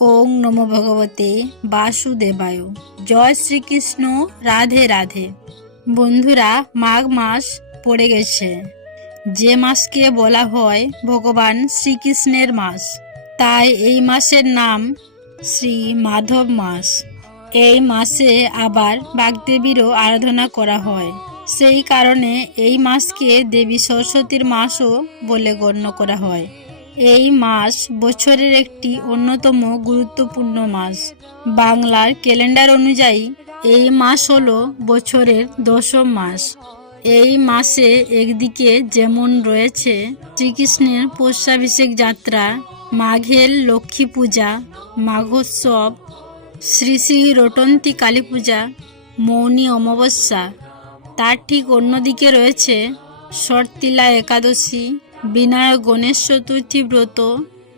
ওং নমো ভগবতে বাসুদেবায়। জয় শ্রীকৃষ্ণ, রাধে রাধে। বন্ধুরা, মাঘ মাস পড়ে গেছে। যে মাসকে বলা হয় ভগবান শ্রীকৃষ্ণের মাস, তাই এই মাসের নাম শ্রী মাধব মাস। এই মাসে আবার বাগদেবীরও আরাধনা করা হয়। সেই কারণে এই মাসকে দেবী সরস্বতীর মাসও বলে গণ্য করা হয়। এই মাস বছরের একটি অন্যতম গুরুত্বপূর্ণ মাস। বাংলার ক্যালেন্ডার অনুযায়ী এই মাস হলো বছরের দশম মাস। এই মাসে একদিকে যেমন রয়েছে শ্রীকৃষ্ণের পোষাভিষেক যাত্রা, মাঘের লক্ষ্মী পূজা, মাঘোৎসব, শ্রী শ্রী রটন্তী কালী পূজা, মৌনী অমাবস্যা। তার ঠিক অন্যদিকে রয়েছে শর্তিলা একাদশী বিনায়ক গণেশ চতুর্থী ব্রত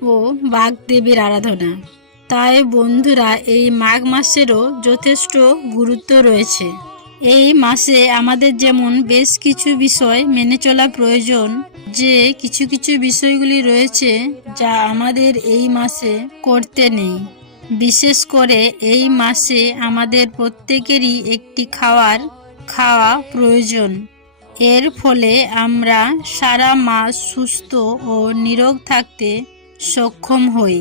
ও বাগদেবীর আরাধনা। তাই বন্ধুরা, এই মাঘ মাসেরও যথেষ্ট গুরুত্ব রয়েছে। এই মাসে আমাদের যেমন বেশ কিছু বিষয় মেনে চলা প্রয়োজন, যে কিছু কিছু বিষয়গুলি রয়েছে যা আমাদের এই মাসে করতে নেই। বিশেষ করে এই মাসে আমাদের প্রত্যেকেরই একটি খাওয়ার, খাওয়া প্রয়োজন। এর ফলে আমরা সারা মাস সুস্থ ও নিরোগ থাকতে সক্ষম হই।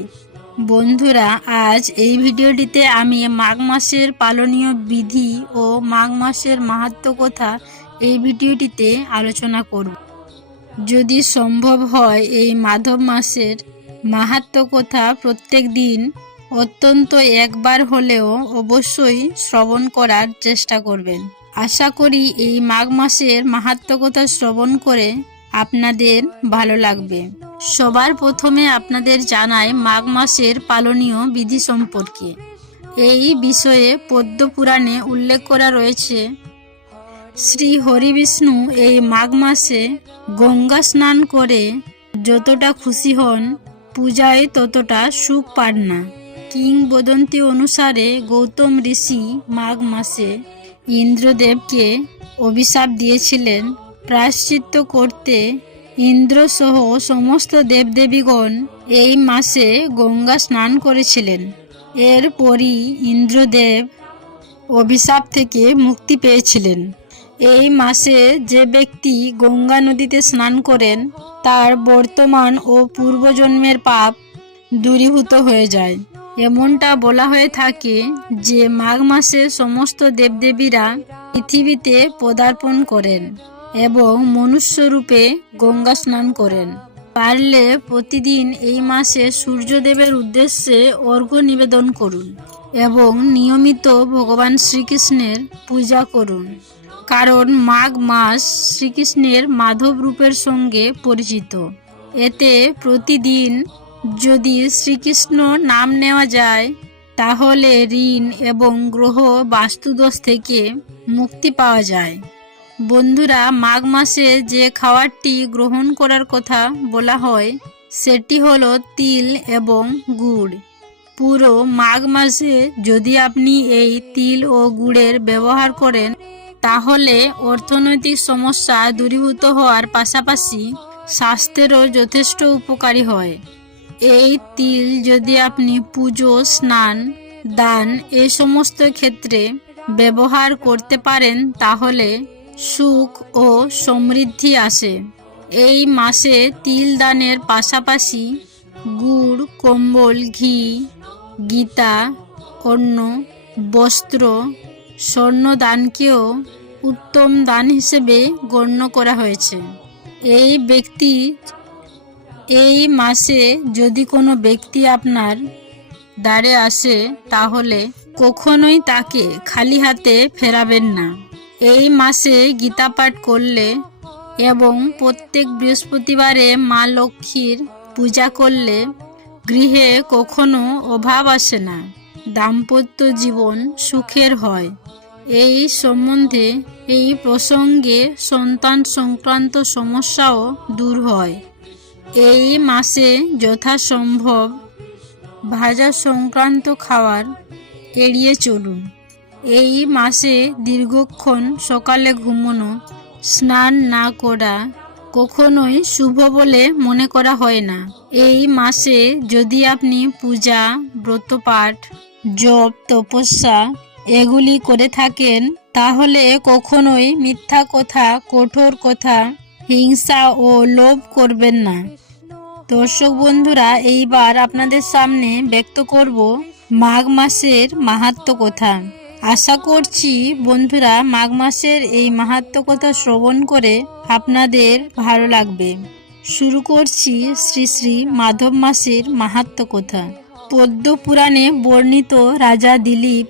বন্ধুরা, আজ এই ভিডিওটিতে আমি মাঘ মাসের পালনীয় বিধি ও মাঘ মাসের মাহাত্ম কথা এই ভিডিওটিতে আলোচনা করব। যদি সম্ভব হয় এই মাধব মাসের মাহাত্ম কথা প্রত্যেক দিন অত্যন্ত একবার হলেও অবশ্যই শ্রবণ করার চেষ্টা করবেন। আশা করি এই মাঘ মাসের মাহাত্ম কথা শ্রবণ করে আপনাদের ভালো লাগবে। সবার প্রথমে আপনাদের জানায় মাঘ মাসের পালনীয় বিধি সম্পর্কে। এই বিষয়ে পদ্ম পুরাণে উল্লেখ করা রয়েছে, শ্রী হরিবিষ্ণু এই মাঘ মাসে গঙ্গা স্নান করে যতটা খুশি হন, পূজায় ততটা সুখ পান না। কিংবদন্তি অনুসারে গৌতম ঋষি মাঘ মাসে ইন্দ্রদেবকে অভিশাপ দিয়েছিলেন। প্রায়শ্চিত্ত করতে ইন্দ্রসহ সমস্ত দেবদেবীগণ এই মাসে গঙ্গা স্নান করেছিলেন। এরপরই ইন্দ্রদেব অভিশাপ থেকে মুক্তি পেয়েছিলেন। এই মাসে যে ব্যক্তি গঙ্গা নদীতে স্নান করেন, তার বর্তমান ও পূর্বজন্মের পাপ দূরীভূত হয়ে যায়। এমনটা বলা হয়ে থাকে যে মাঘ মাসে সমস্ত দেবদেবীরা পৃথিবীতে পদার্পণ করেন এবং মনুষ্যরূপে গঙ্গা স্নান করেন। পারলে প্রতিদিন এই মাসে সূর্যদেবের উদ্দেশ্যে অর্ঘ্য নিবেদন করুন এবং নিয়মিত ভগবান শ্রীকৃষ্ণের পূজা করুন। কারণ মাঘ মাস শ্রীকৃষ্ণের মাধব রূপের সঙ্গে পরিচিত। এতে প্রতিদিন যদি শ্রীকৃষ্ণ নাম নেওয়া যায়, তাহলে ঋণ এবং গ্রহ বাস্তুদোষ থেকে মুক্তি পাওয়া যায়। বন্ধুরা, মাঘ মাসে যে খাবারটি গ্রহণ করার কথা বলা হয়, সেটি হলো তিল এবং গুড়। পুরো মাঘ মাসে যদি আপনি এই তিল ও গুড়ের ব্যবহার করেন, তাহলে অর্থনৈতিক সমস্যা দূরীভূত হওয়ার পাশাপাশি স্বাস্থ্যেরও যথেষ্ট উপকারী হয়। এই তিল যদি আপনি পুজো, স্নান, দান এ সমস্ত ক্ষেত্রে ব্যবহার করতে পারেন, তাহলে সুখ ও সমৃদ্ধি আসে। এই মাসে তিল দানের পাশাপাশি গুড়, কম্বল, ঘি, গীতা, অন্ন, বস্ত্র, স্বর্ণদানকেও উত্তম দান হিসেবে গণ্য করা হয়েছে। এই ব্যক্তি এই মাসে যদি কোনো ব্যক্তি আপনার দ্বারে আসে, তাহলে কখনোই তাকে খালি হাতে ফেরাবেন না। এই মাসে গীতা পাঠ করলে এবং প্রত্যেক বৃহস্পতিবারে মা লক্ষ্মীর পূজা করলে গৃহে কখনো অভাব আসে না, দাম্পত্য জীবন সুখের হয়। এই সম্বন্ধে, এই প্রসঙ্গে সন্তান সংক্রান্ত সমস্যাও দূর হয়। এই মাসে যথাসম্ভব ভাজা সংক্রান্ত খাবার এড়িয়ে চলুন। এই মাসে দীর্ঘক্ষণ সকালে ঘুমোনো, স্নান না করা কখনোই শুভ বলে মনে করা হয় না। এই মাসে যদি আপনি পূজা, ব্রতপাঠ, জপ, তপস্যা এগুলি করে থাকেন, তাহলে কখনোই মিথ্যা কথা, কঠোর কথা হিংসা ও লোভ করবেন না। দর্শক বন্ধুরা, এইবার আপনাদের সামনে ব্যক্ত করব মাঘ মাসের মাহাত্ম কথা। আশা করছি বন্ধুরা, মাঘ মাসের এই মাহাত্ম কথা শ্রবণ করে আপনাদের ভালো লাগবে। শুরু করছি শ্রী শ্রী মাধব মাসের মাহাত্ম কথা। পদ্ম পুরাণে বর্ণিত রাজা দিলীপ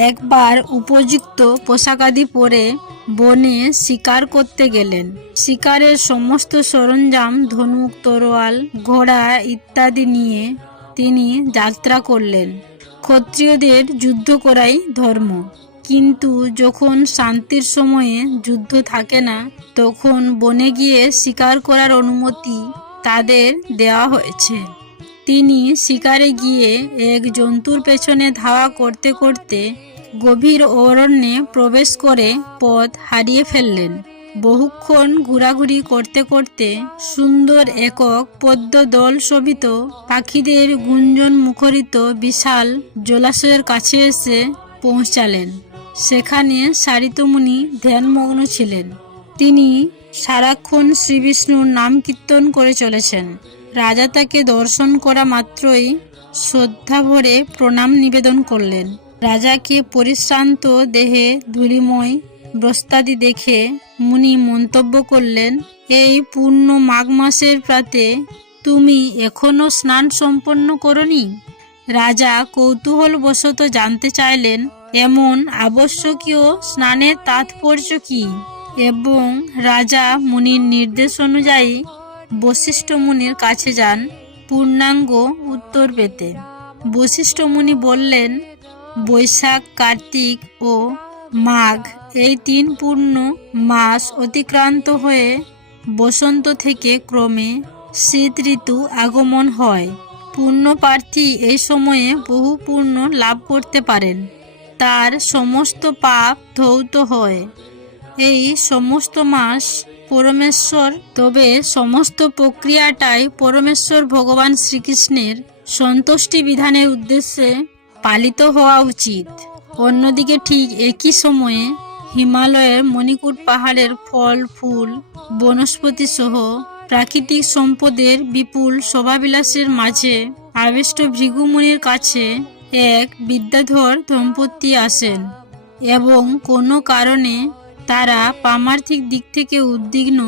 একবার উপযুক্ত পোশাকাদি পরে বনে শিকার করতে গেলেন। শিকারের সমস্ত সরঞ্জাম, ধনুক, তরোয়াল, ঘোড়া ইত্যাদি নিয়ে তিনি যাত্রা করলেন। ক্ষত্রিয়দের যুদ্ধ করাই ধর্ম। কিন্তু যখন শান্তির সময়ে যুদ্ধ থাকে না, তখন বনে গিয়ে শিকার করার অনুমতি তাদের দেওয়া হয়েছে। তিনি শিকারে গিয়ে এক জন্তুর পেছনে ধাওয়া করতে করতে গভীর অরণ্যে প্রবেশ করে পথ হারিয়ে ফেললেন। বহুক্ষণ ঘোরাঘুরি করতে করতে সুন্দর একক পদ্ম দল শোভিত পাখিদের গুঞ্জন মুখরিত বিশাল জলাশয়ের কাছে এসে পৌঁছালেন। সেখানে সারিতমুনি ধ্যানমগ্ন ছিলেন। তিনি সারাক্ষণ শ্রীবিষ্ণুর নাম কীর্তন করে চলেছেন। রাজা তাকে দর্শন করা মাত্রই শ্রদ্ধা ভরে প্রণাম নিবেদন করলেন। রাজাকে পরিশ্রান্ত দেহে ধুলিময় ব্রস্তাদি দেখে মুনি মন্তব্য করলেন, এই পূর্ণ মাঘ মাসের প্রাতে তুমি এখনও স্নান সম্পন্ন করনি? রাজা কৌতূহলবশত জানতে চাইলেন, এমন আবশ্যকীয় স্নানের তাৎপর্য কি? এবং রাজা মুনির নির্দেশ অনুযায়ী বশিষ্ঠ মুনির কাছে যান পূর্ণাঙ্গ উত্তর পেতে। বশিষ্ঠ মুনি বললেন বৈশাখ, কার্তিক ও মাঘ এই তিন পূর্ণ মাস অতিক্রান্ত হয়ে বসন্ত থেকে ক্রমে শীত ঋতু আগমন হয়। পূর্ণপ্রার্থী এই সময়ে বহু পূর্ণ লাভ করতে পারেন। তার সমস্ত পাপ ধৌত হয়। এই সমস্ত মাস পরমেশ্বর, তবে সমস্ত প্রক্রিয়াটাই পরমেশ্বর ভগবান শ্রীকৃষ্ণের সন্তুষ্টি বিধানের উদ্দেশ্যে পালিত হওয়া উচিত। অন্যদিকে ঠিক একই সময়ে হিমালয়ের মণিকূট পাহাড়ের ফল, ফুল, বনস্পতি সহ প্রাকৃতিক সম্পদের বিপুল শোভাবিলাসের মাঝে আবিষ্ট ভৃগুমুনির কাছে এক বিদ্যাধর দম্পতি আসেন এবং কোনো কারণে তারা পামার্থিক দিক থেকে উদ্বিগ্ন,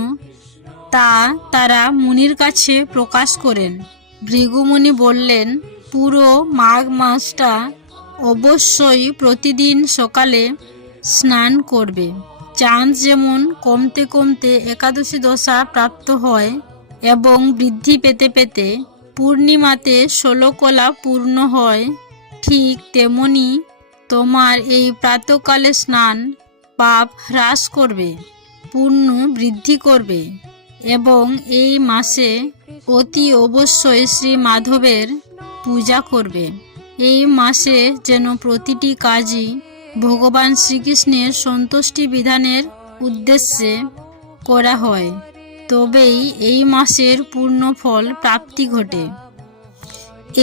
তা তারা মুনির কাছে প্রকাশ করেন। ভৃগুমুনি বললেন পুরো মাঘ মাসটা অবশ্যই প্রতিদিন সকালে স্নান করবে। চাঁদ যেমন কমতে কমতে একাদশী দশা প্রাপ্ত হয় এবং বৃদ্ধি পেতে পেতে পূর্ণিমাতে ষোলো কলা পূর্ণ হয়, ঠিক তেমনি তোমার এই প্রাতকালে স্নান পাপ হ্রাস করবে, পূর্ণ বৃদ্ধি করবে এবং এই মাসে অতি অবশ্যই শ্রী মাধবের পূজা করবে। এই মাসে যেন প্রতিটি কাজই ভগবান শ্রীকৃষ্ণের সন্তুষ্টি বিধানের উদ্দেশ্যে করা হয়। তবেই এই মাসের পূর্ণ ফল প্রাপ্তি ঘটে।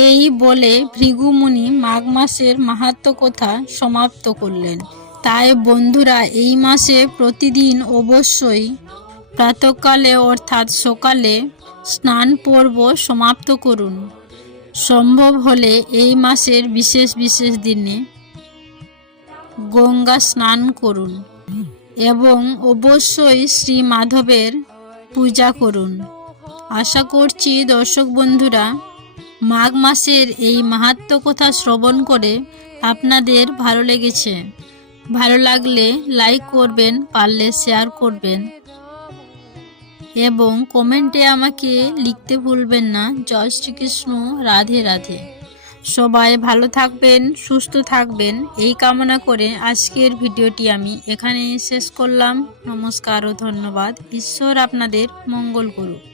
এই বলে ভৃগুমুনি মাঘ মাসের মাহাত্ম কথা সমাপ্ত করলেন। তাই বন্ধুরা, এই মাসে প্রতিদিন অবশ্যই প্রাতকালে অর্থাৎ সকালে স্নান পর্ব সমাপ্ত করুন। সম্ভব হলে এই মাসের বিশেষ বিশেষ দিনে গঙ্গা স্নান করুন এবং অবশ্যই শ্রী মাধবের পূজা করুন। আশা করছি দর্শক বন্ধুরা, মাঘ মাসের এই মাহাত্ম কথা শ্রবণ করে আপনাদের ভালো লেগেছে। ভালো লাগলে লাইক করবেন, পারলে শেয়ার করবেন। এবং কমেন্টে আমাকে লিখতে ভুলবেন না। জয় শ্রীকৃষ্ণ, রাধে রাধে। সবাই ভালো থাকবেন, সুস্থ থাকবেন। এই কামনা করে আজকের ভিডিওটি আমি এখানে শেষ করলাম। নমস্কার ও ধন্যবাদ। ঈশ্বর আপনাদের মঙ্গল করুক।